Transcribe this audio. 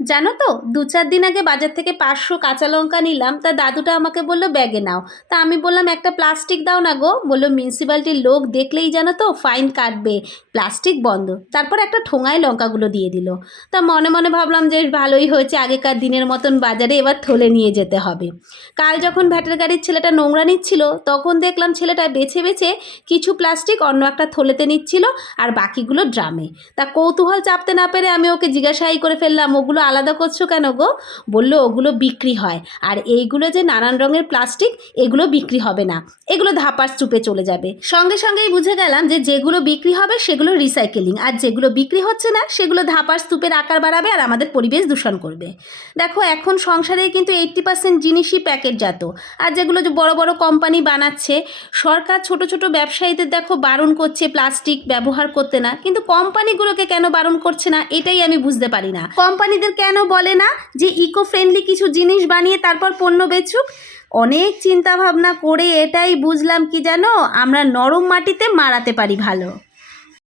জানো তো, 2-4 দিন আগে বাজার থেকে 500 কাঁচা লঙ্কা নিলাম। তা দাদুটা আমাকে বললো ব্যাগে নাও। তা আমি বললাম একটা প্লাস্টিক দাও না গো। বললো মিউনিসিপ্যালিটির লোক দেখলেই জানো তো ফাইন কাটবে, প্লাস্টিক বন্ধ। তারপর একটা ঠোঙায় লঙ্কাগুলো দিয়ে দিল। তা মনে মনে ভাবলাম যে ভালোই হয়েছে, আগেকার দিনের মতন বাজারে এবার থলে নিয়ে যেতে হবে। কাল যখন ভ্যাটের গাড়ির ছেলেটা নোংরা নিচ্ছিল, তখন দেখলাম ছেলেটা বেছে বেছে কিছু প্লাস্টিক অন্য একটা থলেতে নিচ্ছিল আর বাকিগুলো ড্রামে। তা কৌতূহল চাপতে না পেরে আমি ওকে জিজ্ঞাসাই করে ফেললাম, ওগুলো আলাদা করছো কেন গো? বললো ওগুলো বিক্রি হয়, আর এইগুলো যে নানান রঙের প্লাস্টিক, এগুলো বিক্রি হবে না, এগুলো ধাপার স্তূপে চলে যাবে। সঙ্গে সঙ্গেই বুঝে গেলাম যে যেগুলো বিক্রি হবে সেগুলো রিসাইকেলিং, আর যেগুলো বিক্রি হচ্ছে না সেগুলো ধাপার স্তূপের আকার বাড়াবে আর আমাদের পরিবেশ দূষণ করবে। দেখো এখন সংসারে কিন্তু 80% জিনিসই প্যাকেটজাত, আর যেগুলো যে বড় বড় কোম্পানি বানাচ্ছে, সরকার ছোট ছোট ব্যবসায়ীদের দেখো বারণ করছে প্লাস্টিক ব্যবহার করতে না, কিন্তু কোম্পানিগুলোকে কেন বারণ করছে না এটাই আমি বুঝতে পারি না। কোম্পানিদের কেন বলে না যে ইকো ফ্রেন্ডলি কিছু জিনিস বানিয়ে তারপর পণ্য বেচুক? অনেক চিন্তা ভাবনা করে এটাই বুঝলাম কি জানো, আমরা নরম মাটিতে মাড়াতে পারি ভালো।